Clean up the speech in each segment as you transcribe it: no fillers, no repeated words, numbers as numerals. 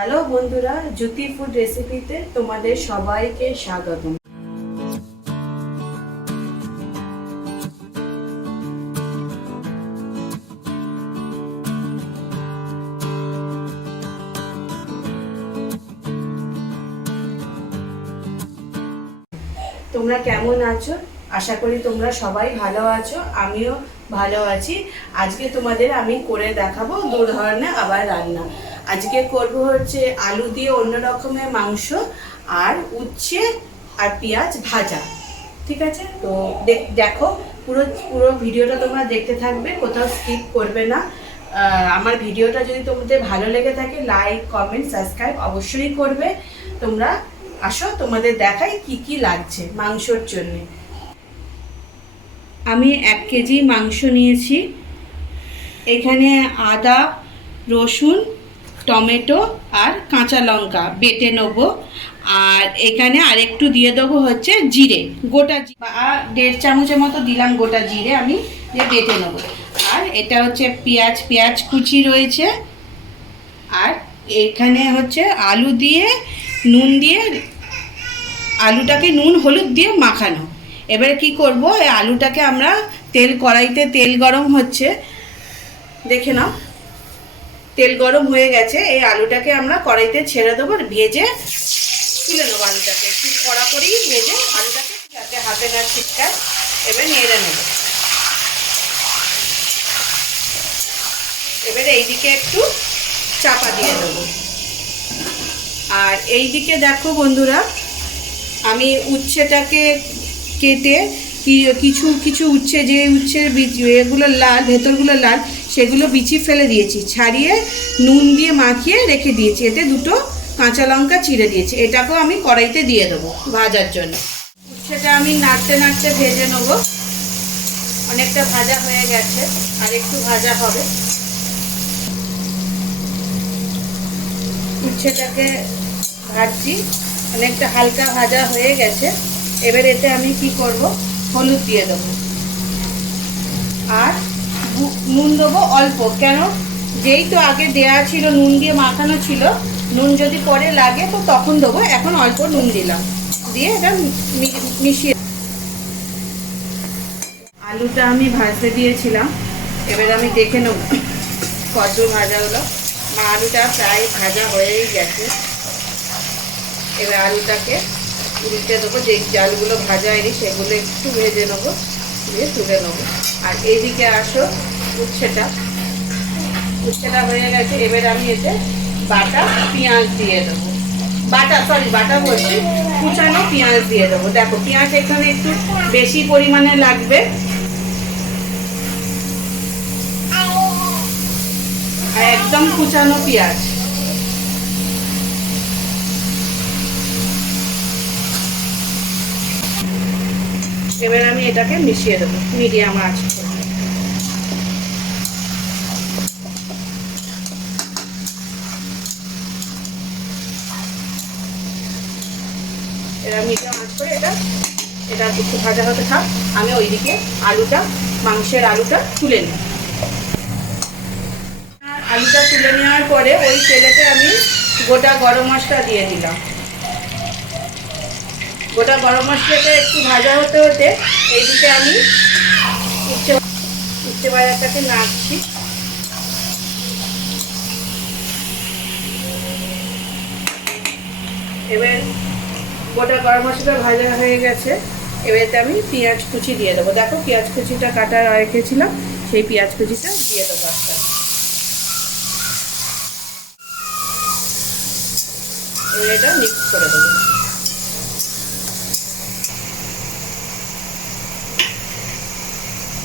Hello বন্ধুরা, জ্যোতি food রেসিপিতে তোমাদের সবাইকে স্বাগতম। তোমরা কেমন আছো? আশা করি তোমরা সবাই ভালো আছো, আমিও ভালো আছি। আজকে তোমাদের আমি করে দেখাবো দু ধরনের আবার রান্না। আজকে করব হচ্ছে আলু দিয়ে অন্য রকমের মাংস আর উচ্ছে আর পেঁয়াজ ভাজা। ঠিক আছে, তো দেখো পুরো পুরো ভিডিওটা তোমরা দেখতে থাকবে, কোথাও স্কিপ করবে না। আমার ভিডিওটা যদি তোমাদের ভালো লেগে থাকে লাইক কমেন্ট সাবস্ক্রাইব অবশ্যই করবে। তোমরা আসো তোমাদের দেখাই কি কি লাগছে মাংসর জন্য। আমি 1 কেজি মাংস নিয়েছি। এখানে আদা, রসুন, টমেটো আর কাঁচা লঙ্কা বেটে নেবো। আর এখানে আরেকটু দিয়ে দেবো হচ্ছে জিরে, গোটা 1.5 চামচের মতো দিলাম গোটা জিরে, আমি যে বেটে নেবো। আর এটা হচ্ছে পেঁয়াজ কুচি রয়েছে। আর এখানে হচ্ছে আলু দিয়ে নুন দিয়ে, আলুটাকে নুন হলুদ দিয়ে মাখানো। এবারে কি করব, এই আলুটাকে আমরা কড়াইতে তেল গরম হচ্ছে, দেখে নাও তেল গরম হয়ে গেছে। এই আলুটাকে আমরা কড়াইতে ছেড়ে দেবো, ভেজে তুলে নেবো। আলুটাকে একটু কড়া করেই ভেজে আলুটাকে যাতে হাতে না ছিটকায় এবার নেড়ে নেব। এবারে এইদিকে একটু চাপা দিয়ে দেবো। আর এইদিকে দেখো বন্ধুরা, আমি উচ্ছেটাকে কেটে কিছু কিছু উচ্ছে, যে উচ্ছের এগুলো লাল, ভেতরগুলো লাল, সেগুলো বিচি ফেলে দিয়েছি, ছাড়িয়ে নুন দিয়ে মাখিয়ে রেখে দিয়েছি। এতে 2টো কাঁচা লঙ্কা চিড়ে দিয়েছি। এটাকেও আমি কড়াইতে দিয়ে দেবো ভাজার জন্য। উচ্ছেটা আমি নাড়তে নাড়তে ভেজে নেবো। অনেকটা ভাজা হয়ে গেছে, আর একটু ভাজা হবে। উচ্ছেটাকে ভাজছি, অনেকটা হালকা ভাজা হয়ে গেছে। এবার এতে আমি কি করব, হলুদ দিয়ে দেবো আর নুন দেবো অল্প, কেন যেই তো আগে দেয়া ছিল, নুন দিয়ে মাখানো ছিল, নুন যদি পরে লাগে তো তখন দেবো। এখন অল্প নুন দিলাম, দিয়ে এটা মিশিয়ে। আলুটা আমি ভাজতে দিয়েছিলাম, এবার আমি দেখে নেব কত ভাজা হলো। আলুটা প্রায় ভাজা হয়েই গেছে। এবার আলুটাকে উল্টে দেবো, যে চালগুলো ভাজা হয়নি সেগুলো একটু ভেজে নেবো, দিয়ে তুলে নেবো। আর এইদিকে আসো, উচ্ছেটা হয়ে গেছে। এবার আমি এতে বাটা পেঁয়াজ দিয়ে দেবো, বাটা বলছি, কুচানো পেঁয়াজ দিয়ে দেবো। দেখো পেঁয়াজ এখানে একটু বেশি পরিমাণে লাগবে, আর একদম কুচানো পেঁয়াজ। এবার আমি এটাকে মিশিয়ে দেবো মিডিয়াম আঁচে। এরা মিডিয়াম আঁচ করে এটা একটু ভাজা হতে থাক। আমি ওইদিকে মাংসের আলুটা তুলে নিই। আলুটা তুলে নেওয়ার পরে ওই তেলেতে আমি গোটা গরম মশলা দিয়ে দিলাম। গোটা গরম মশলাটা একটু ভাজা হতে হতে এইদিকে আমি উচ্ছে ভাজাটাকে নাড়ছি। এবার গোটা গরম মশলা ভাজা হয়ে গেছে। এবারে আমি পেঁয়াজ কুচি দিয়ে দেবো। দেখো পেঁয়াজ কুচিটা কাটা রেখেছিলাম, সেই পেঁয়াজ কুচিটা দিয়ে দেবো একটা। এবার এটা মিক্স করে দেবো।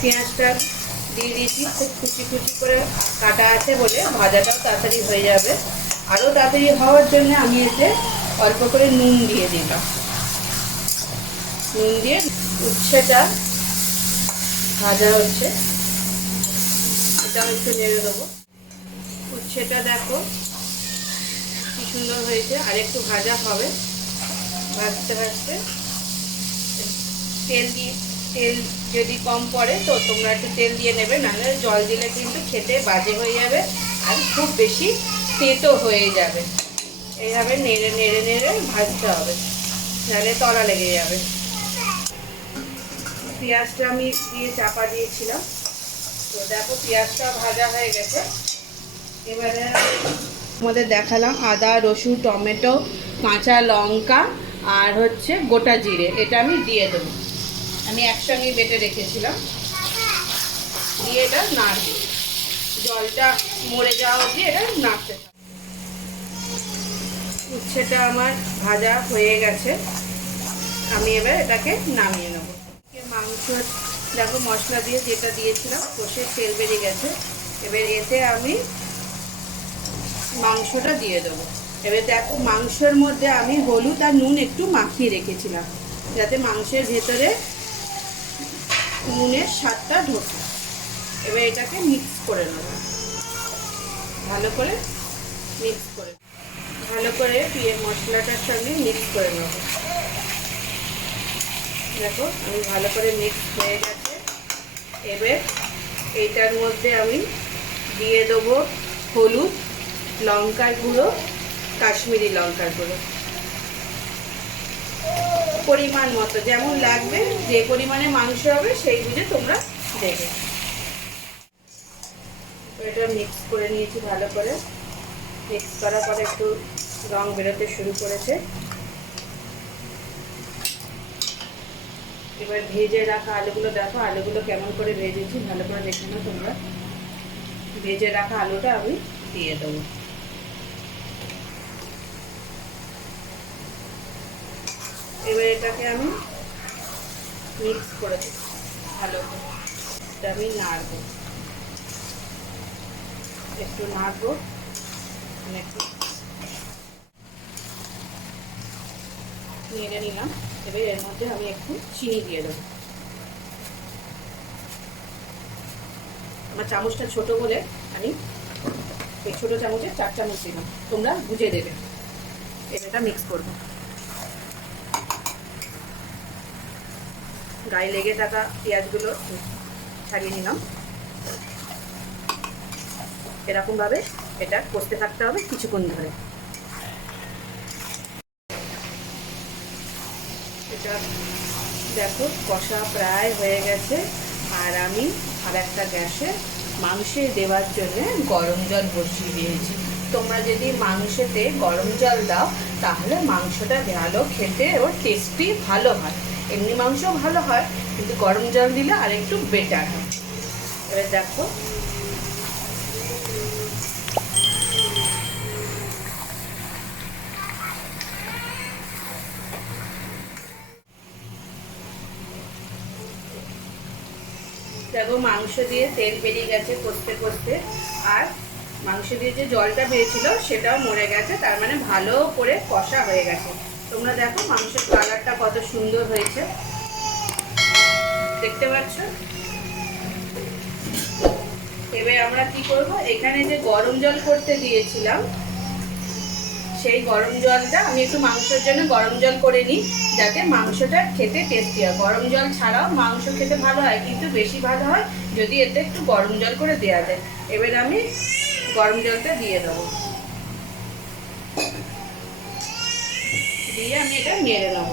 পেঁয়াজটা দিয়ে দিয়েছি, খুব কুচি করে কাটা আছে বলে ভাজাটাও তাড়াতাড়ি হয়ে যাবে। আরও তাড়াতাড়ি হওয়ার জন্য আমি এতে অল্প করে নুন দিয়ে দিলাম। নুন দিয়ে উচ্ছেটা ভাজা হচ্ছে, এটাও একটু নেড়ে দেবো। উচ্ছেটা দেখো কি সুন্দর হয়েছে, আর একটু ভাজা হবে। ভাজতে ভাজতে তেল যদি কম পড়ে তো তোমরা একটু তেল দিয়ে নেবে, নাহলে জল দিলে কিন্তু খেতে বাজে হয়ে যাবে আর খুব বেশি তেতো হয়ে যাবে। এইভাবে নেড়ে নেড়ে নেড়ে ভাজতে হবে, নাহলে তলা লেগে যাবে। পেঁয়াজটা আমি দিয়ে চাপা দিয়েছিলাম, তো দেখো পেঁয়াজটা ভাজা হয়ে গেছে। এবারে আমাদের দেখালাম আদা, রসুন, টমেটো, কাঁচা লঙ্কা আর হচ্ছে গোটা জিরে, এটা আমি দিয়ে দেবো। আমি একসঙ্গে বেটে রেখেছিলাম, দিয়ে এটা নাড়ব, জলটা মরে যাওয়া অবধি এটা নাড়তে থাকবে। উচ্ছেটা আমার ভাজা হয়ে গেছে, আমি এবার এটাকে নামিয়ে নেব। মাংস দেখো মশলা দিয়ে যেটা দিয়েছিলাম কষে তেল বেরিয়ে গেছে, এবার এতে আমি মাংসটা দিয়ে দেবো। এবার দেখো মাংসের মধ্যে আমি হলুদ আর নুন একটু মাখিয়ে রেখেছিলাম, যাতে মাংসের ভেতরে নুনের স্বাদটা ঢোকে। এবার এটাকে মিক্স করে নেব, ভালো করে মিক্স করে মশলাটার সঙ্গে মিক্স করে নেব। দেখো আমি ভালো করে মিক্স হয়ে গেছে। এবার এইটার মধ্যে আমি দিয়ে দেবো হলুদ, লঙ্কার গুঁড়ো, কাশ্মীরি লঙ্কার গুঁড়ো, পরিমাণ মতো যেমন লাগবে, যে পরিমাণে মাংস হবে সেই বুঝে তোমরা দেবে। এটা মিক্স করে নিয়েছি, ভালো করে মিক্স করার পরে একটু রং বেরোতে শুরু করেছে। এবার ভেজে রাখা আলুগুলো দেখো, আলুগুলো কেমন করে ভেজেছি ভালো করে দেখে নাও তোমরা। ভেজে রাখা আলুটা আমি দিয়ে দেবো। এবার এটাকে আমি মিক্স করে দেবো ভালো করে, এটা আমি নাড়বো, একটু নাড়বো, একটু নেড়ে নিলাম। এবার এর মধ্যে আমি একটু চিনি দিয়ে দেবো। আমার চামচটা ছোট বলে আমি এই ছোটো চামচে 4 চামচ দিলাম, তোমরা বুঝে দেবে। এটা মিক্স করবো, গায়ে লেগে থাকা পেঁয়াজগুলো ছাড়িয়ে নিলাম। এরকমভাবে এটা কষতে থাকতে হবে কিছুক্ষণ ধরে। এটা দেখো কষা প্রায় হয়ে গেছে, আর আমি আর একটা গ্যাসে মাংসে দেওয়ার জন্য গরম জল বসিয়ে দিয়েছি। তোমরা যদি মাংসেতে গরম জল দাও তাহলে মাংসটা ভালো খেতে এবং টেস্টি ভালো হয়। এমনি মাংস ভালো হয়, কিন্তু গরম জল দিলে আর একটু বেটার হয়। এবার দেখো দেখো মাংস দিয়ে তেল বেরিয়ে গেছে কষতে কষতে, আর মাংস দিয়ে যে জলটা বেরিয়েছিল সেটাও মরে গেছে, তার মানে ভালো করে কষা হয়ে গেছে। তোমরা দেখো মাংসের কালারটা কত সুন্দর হয়েছে, দেখতে পাচ্ছ। এবার আমরা কি করব, এখানে যে গরম জল করতে দিয়েছিলাম সেই গরম জলটা আমি একটু মাংসের জন্য গরম জল করে নিই, যাতে মাংসটা খেতে টেস্টি হয়। গরম জল ছাড়াও মাংস খেতে ভালো হয়, কিন্তু বেশি ভালো হয় যদি এতে একটু গরম জল করে দেওয়া যায়। এবার আমি গরম জলটা দিয়ে দেবো, দিয়ে আমি এটা নেড়ে নেব।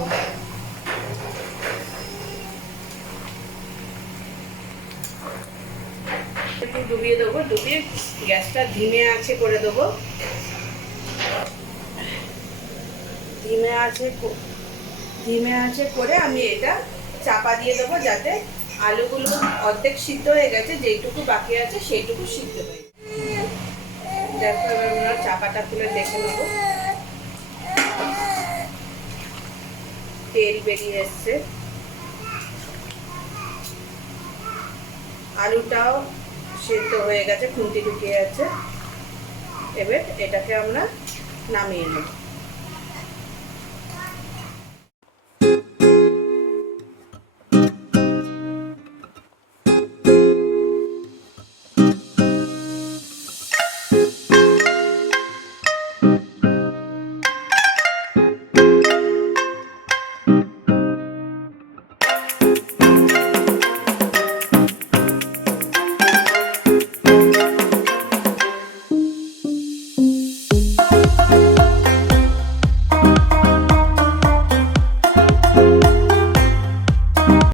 একটু ডুবিয়ে দেবো, ডুবিয়ে গ্যাসটা ধিমে আঁচে করে দেবো। ধিমে আঁচে করে আমি এটা চাপা দিয়ে দেবো, যাতে আলুগুলো অর্ধেক সিদ্ধ হয়ে গেছে, যেইটুকু বাকি আছে সেইটুকু সিদ্ধ হয়ে। দেখো এবার আমরা চাপাটা খুলে দেখে নেব, তেল বেরিয়ে এসছে, আলুটাও সিদ্ধ হয়ে গেছে, খুন্তি ঢুকিয়ে যাচ্ছে। এবার এটাকে আমরা নামিয়ে নেব।